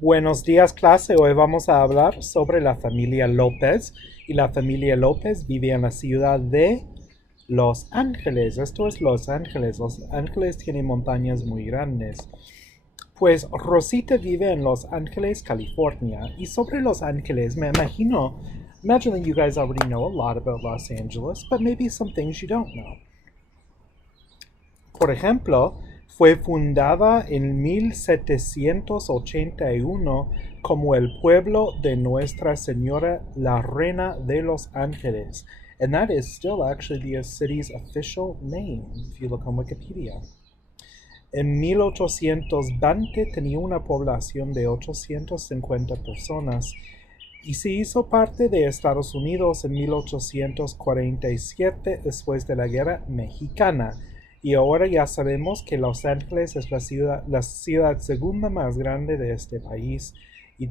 Buenos días, clase. Hoy vamos a hablar sobre la familia López. Y la familia López vive en la ciudad de Los Ángeles. Esto es Los Ángeles. Los Ángeles tiene montañas muy grandes. Pues Rosita vive en Los Ángeles, California. Y sobre Los Ángeles, me imagino, imagine that you guys already know a lot about Los Angeles, but maybe some things you don't know. Por ejemplo, fue fundada en 1781 como el pueblo de Nuestra Señora la Reina de Los Ángeles. And that is still actually the city's official name, if you look on Wikipedia. En 1820 tenía una población de 850 personas y se hizo parte de Estados Unidos en 1847 después de la Guerra Mexicana. Y ahora ya sabemos que Los Ángeles es la ciudad segunda más grande de este país y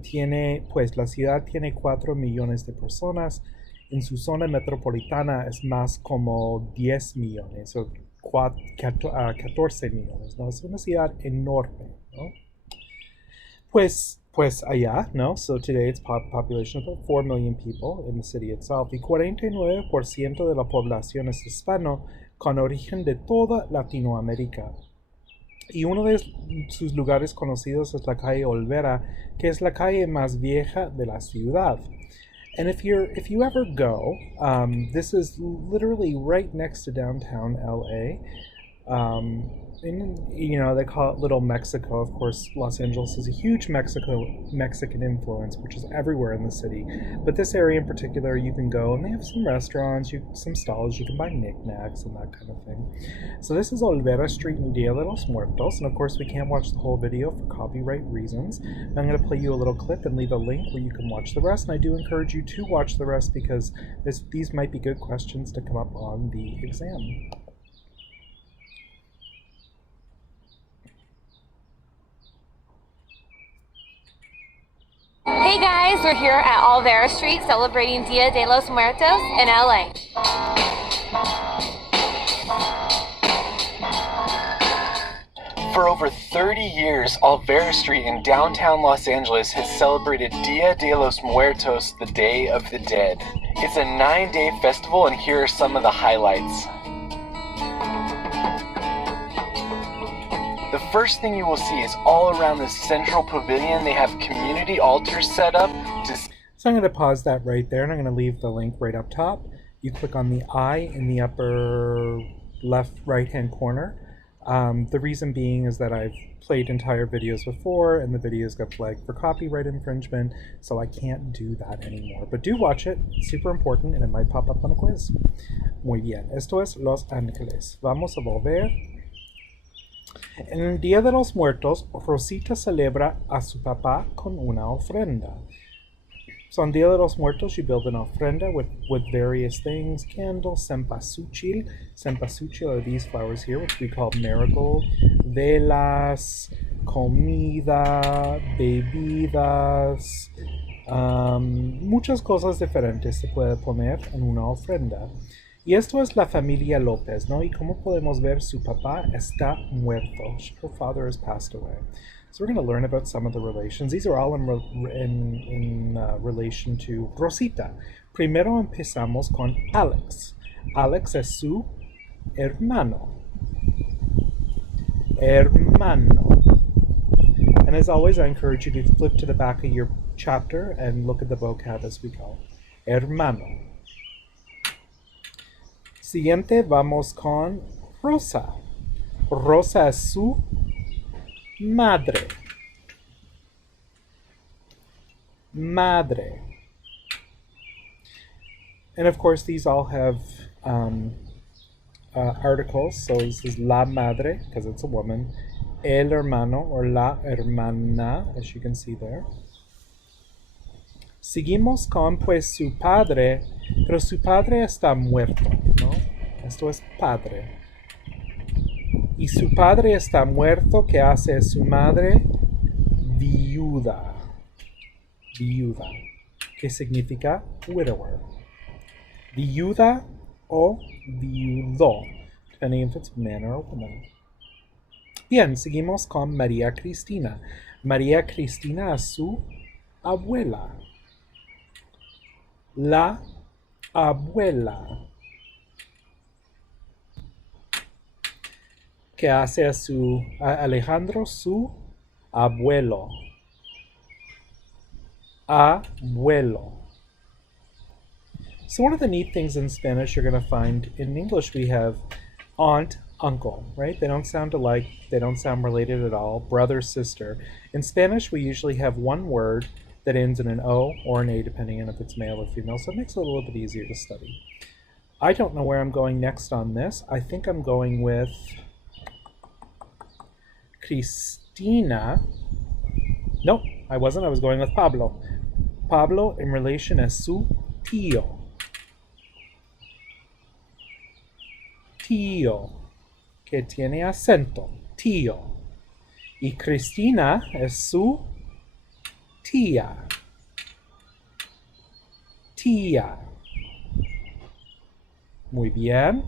la ciudad tiene 4 millones de personas. En su zona metropolitana es más como 10 millones o 14 millones, ¿no? Es una ciudad enorme, ¿no? Pues allá, ¿no? So today it's population of about 4 million people in the city itself. Y 49% de la población es hispano con origen de toda Latinoamérica. Y uno de sus lugares conocidos es la calle Olvera, que es la calle más vieja de la ciudad. And if you ever go, this is literally right next to downtown LA. They call it Little Mexico. Of course, Los Angeles is a huge Mexican influence, which is everywhere in the city. But this area in particular, you can go and they have some restaurants, some stalls, you can buy knickknacks and that kind of thing. So this is Olvera Street in Dia de los Muertos, and of course we can't watch the whole video for copyright reasons. I'm going to play you a little clip and leave a link where you can watch the rest, and I do encourage you to watch the rest because these might be good questions to come up on the exam. Hey guys, we're here at Olvera Street celebrating Dia de los Muertos in LA. For over 30 years, Olvera Street in downtown Los Angeles has celebrated Dia de los Muertos, the Day of the Dead. It's a 9-day festival, and here are some of the highlights. The first thing you will see is all around the central pavilion, they have community altars set up to... So I'm going to pause that right there, and I'm going to leave the link right up top. You click on the I in the upper left right-hand corner. The reason being is that I've played entire videos before, and the videos got flagged for copyright infringement, so I can't do that anymore. But do watch it, it's super important, and it might pop up on a quiz. Muy bien, esto es Los Ángeles. Vamos a volver. En el Día de los Muertos, Rosita celebra a su papá con una ofrenda. So on Día de los Muertos, you build an ofrenda with various things, candles, cempasúchil. Cempasúchil are these flowers here, which we call marigold. Velas, comida, bebidas, muchas cosas diferentes se puede poner en una ofrenda. Y esto es la familia López, ¿no? Y como podemos ver, su papá está muerto. Her father has passed away. So we're going to learn about some of the relations. These are all in relation to Rosita. Primero empezamos con Alex. Alex es su hermano. Hermano. And as always, I encourage you to flip to the back of your chapter and look at the vocab as we go. Hermano. Siguiente vamos con Rosa. Rosa es su madre. Madre. And of course, these all have articles. So this is la madre, because it's a woman. El hermano, or la hermana, as you can see there. Seguimos con pues su padre, pero su padre está muerto, ¿no? Esto es padre. Y su padre está muerto, ¿qué hace su madre? Viuda. Viuda. ¿Qué significa? Widower. Viuda o viudo, depending if it's a man or a woman. Bien, seguimos con María Cristina. María Cristina a su abuela. La abuela. Que hace a Alejandro su abuelo. Abuelo. So one of the neat things in Spanish you're going to find, in English we have aunt, uncle, right? They don't sound alike. They don't sound related at all. Brother, sister. In Spanish we usually have one word that ends in an O or an A depending on if it's male or female, so it makes it a little bit easier to study. I don't know where I'm going next on this. I think I'm going with Cristina. Nope, I wasn't. I was going with Pablo. Pablo in relation a su tío. Tío, que tiene acento, tío. Y Cristina es su tía. Tía. Muy bien.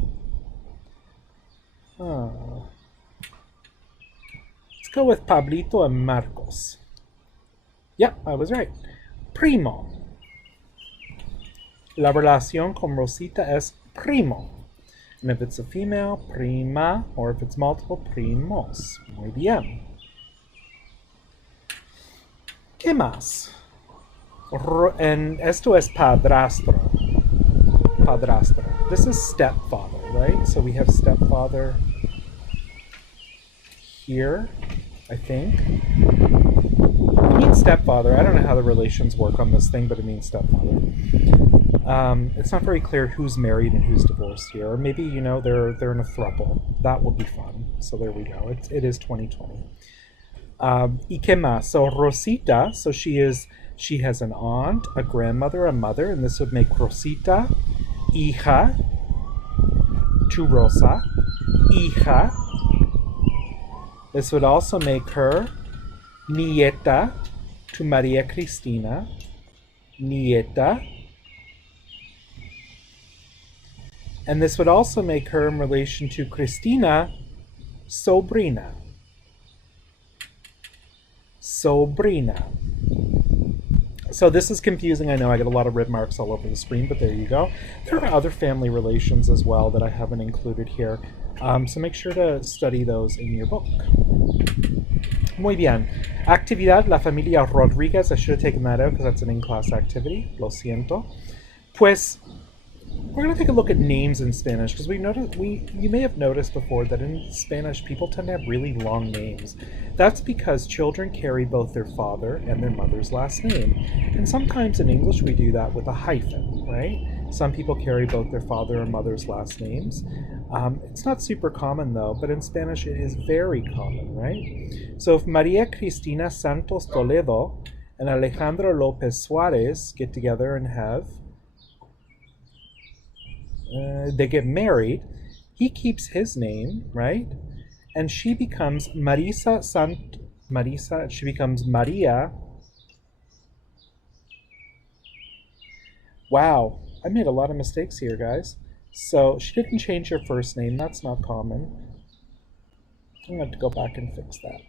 Let's go with Pablito and Marcos. Yeah, I was right. Primo. La relación con Rosita es primo. And if it's a female, prima, or if it's multiple, primos. Muy bien. ¿Qué más? And esto es padrastro. Padrastro. This is stepfather, right? So we have stepfather here, I think. It means stepfather. I don't know how the relations work on this thing, but it means stepfather. It's not very clear who's married and who's divorced here. Or maybe, you know, they're in a throuple. That would be fun. So there we go. It is 2020. Y que más? So Rosita, so she has an aunt, a grandmother, a mother, and this would make Rosita hija to Rosa. Hija. This would also make her nieta to María Cristina. Nieta. And this would also make her, in relation to Cristina, sobrina. Sobrina. So this is confusing. I know I get a lot of rib marks all over the screen, but there you go. There are other family relations as well that I haven't included here. So make sure to study those in your book. Muy bien. Actividad, la familia Rodriguez. I should have taken that out because that's an in-class activity. Lo siento. Pues, we're going to take a look at names in Spanish because you may have noticed before that in Spanish people tend to have really long names. That's because children carry both their father and their mother's last name. And sometimes in English we do that with a hyphen, right? Some people carry both their father and mother's last names. It's not super common though, but in Spanish it is very common, right? So if María Cristina Santos Toledo and Alejandro López Suárez get together and they get married, he keeps his name, right? And she becomes she becomes Maria. Wow, I made a lot of mistakes here, guys. So she didn't change her first name. That's not common. I'm going to go back and fix that.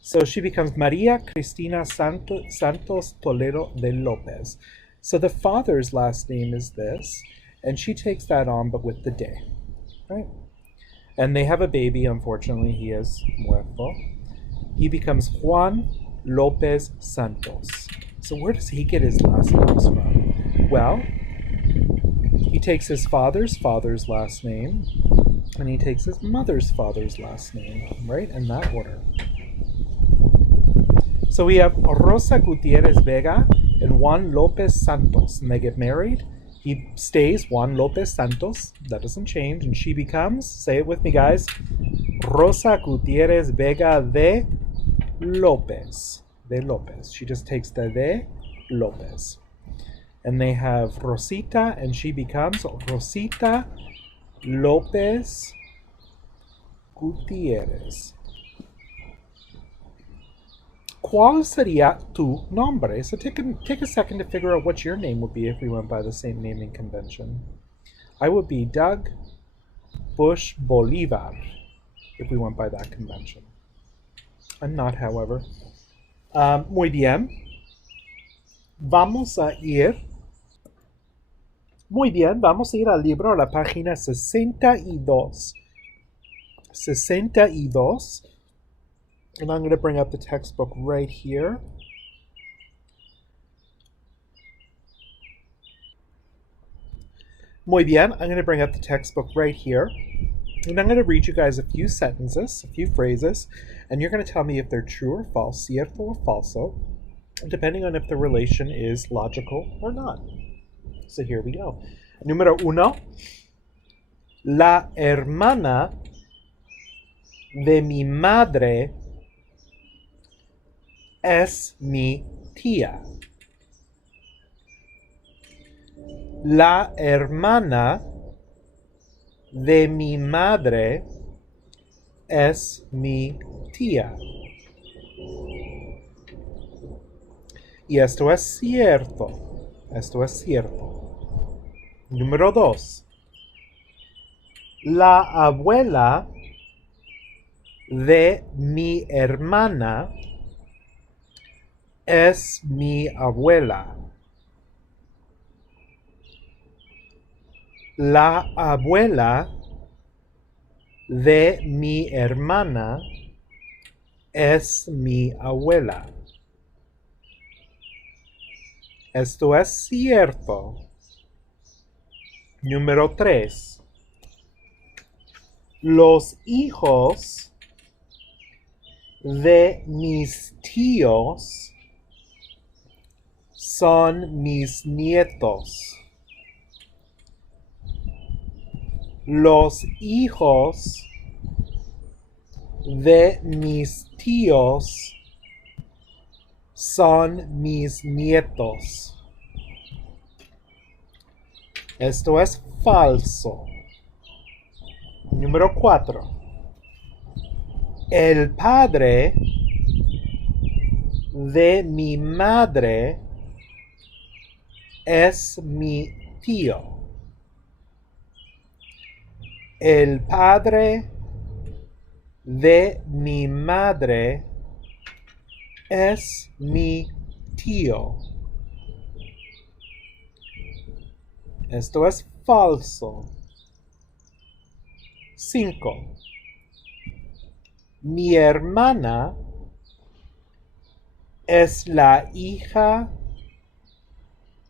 So she becomes Maria Cristina Santos Toledo de Lopez. So the father's last name is this, and she takes that on, but with the de, right? And they have a baby. Unfortunately, he is muerto. He becomes Juan Lopez Santos. So where does he get his last names from? Well, he takes his father's last name, and he takes his mother's father's last name, right? In that order. So we have Rosa Gutierrez Vega and Juan Lopez Santos, and they get married. He stays Juan Lopez Santos. That doesn't change. And she becomes, say it with me, guys, Rosa Gutierrez Vega de Lopez. De Lopez. She just takes the de Lopez. And they have Rosita, and she becomes Rosita Lopez Gutierrez. ¿Cuál sería tu nombre? So take a second to figure out what your name would be if we went by the same naming convention. I would be Doug Bush Bolivar if we went by that convention. I'm not, however. Muy bien. Vamos a ir. Muy bien, vamos a ir al libro a la página 62. 62. And I'm going to bring up the textbook right here. Muy bien, I'm going to bring up the textbook right here. And I'm going to read you guys a few sentences, a few phrases, and you're going to tell me if they're true or false, cierto or falso, depending on if the relation is logical or not. So here we go. Número 1. La hermana de mi madre es mi tía. La hermana de mi madre es mi tía. Y esto es cierto. Esto es cierto. Número 2. La abuela de mi hermana es mi abuela. La abuela de mi hermana es mi abuela. Esto es cierto. Número 3. Los hijos de mis tíos son mis nietos. Los hijos de mis tíos son mis nietos. Esto es falso. Número 4. El padre de mi madre es mi tío. El padre de mi madre es mi tío. Esto es falso. 5. Mi hermana es la hija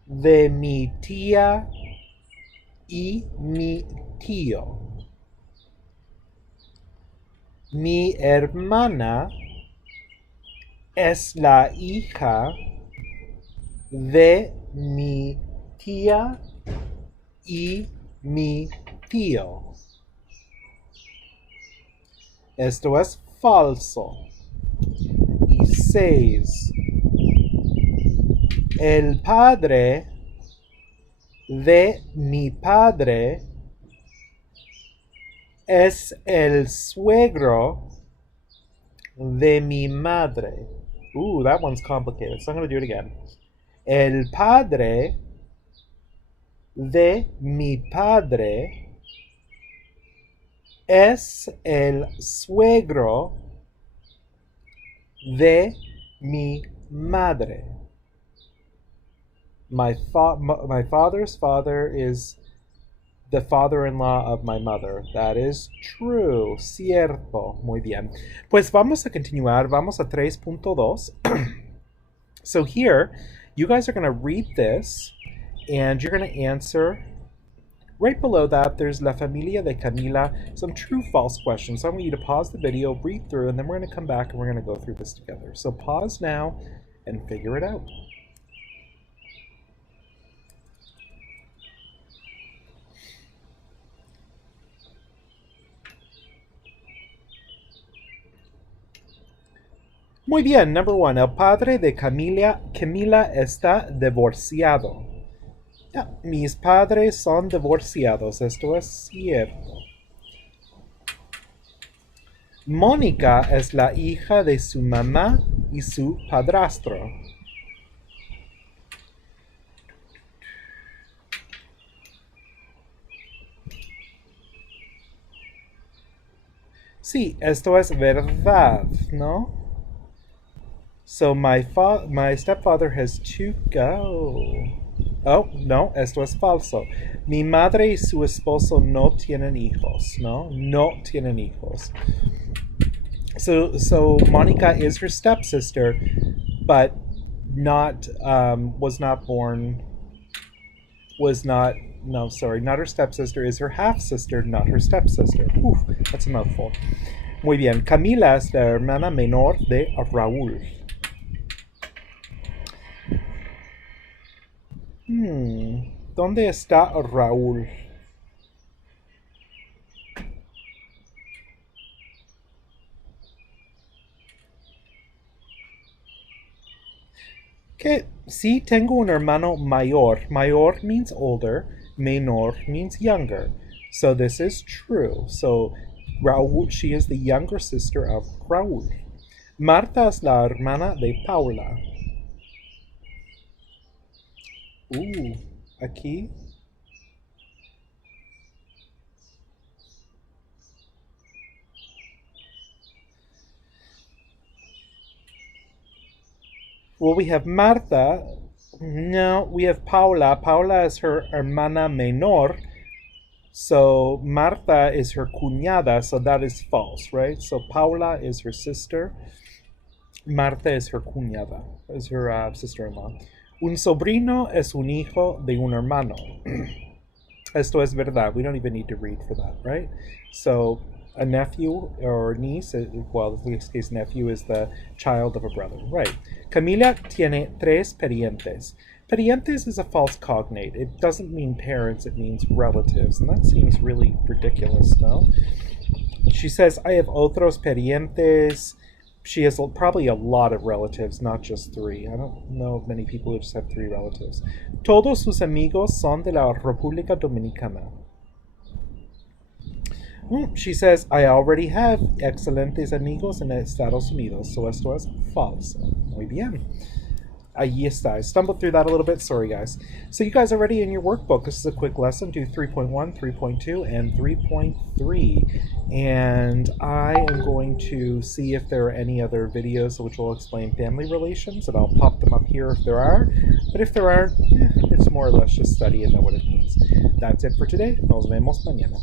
de mi tía y mi tío. Mi hermana es la hija de mi tía y mi tío. Esto es falso. Y 6. El padre de mi padre es el suegro de mi madre. Ooh, that one's complicated, so I'm going to do it again. El padre de mi padre es el suegro de mi madre. My father's father is the father-in-law of my mother. That is true. Cierto. Muy bien. Pues vamos a continuar. Vamos a 3.2. So here, you guys are going to read this, and you're going to answer. Right below that, there's La Familia de Camila, some true-false questions. So I want you to pause the video, read through, and then we're going to come back and we're going to go through this together. So pause now and figure it out. Muy bien, number 1. El padre de Camila está divorciado. Mis padres son divorciados. Esto es cierto. Mónica es la hija de su mamá y su padrastro. Sí, esto es verdad, ¿no? So my stepfather has two go. Oh, no, esto es falso. Mi madre y su esposo no tienen hijos, no? No tienen hijos. So Monica is her stepsister, but not not her stepsister, is her half sister, not her stepsister. Uf, that's a mouthful. Muy bien. Camila es la hermana menor de Raúl. ¿Dónde está Raúl? Que sí tengo un hermano mayor. Mayor means older. Menor means younger. So this is true. So Raúl, she is the younger sister of Raúl. Marta es la hermana de Paula. Aquí. Well, we have Marta. No, we have Paula. Paula is her hermana menor. So Marta is her cuñada, so that is false, right? So Paula is her sister. Marta is her cuñada, is her sister-in-law. Un sobrino es un hijo de un hermano. Esto es verdad. We don't even need to read for that, right? So a nephew or niece, well, in this case, nephew is the child of a brother, right? Camila tiene tres parientes. Parientes is a false cognate. It doesn't mean parents, it means relatives, and that seems really ridiculous, no? She says, I have otros parientes. She has probably a lot of relatives, not just three. I don't know of many people who just have three relatives. Todos sus amigos son de la República Dominicana. She says, I already have excelentes amigos en Estados Unidos, so esto es falso. Muy bien. Ahí está. I stumbled through that a little bit. Sorry, guys. So you guys are ready in your workbook. This is a quick lesson. Do 3.1, 3.2, and 3.3. And I am going to see if there are any other videos which will explain family relations, and I'll pop them up here if there are. But if there aren't, it's more or less just study and know what it means. That's it for today. Nos vemos mañana.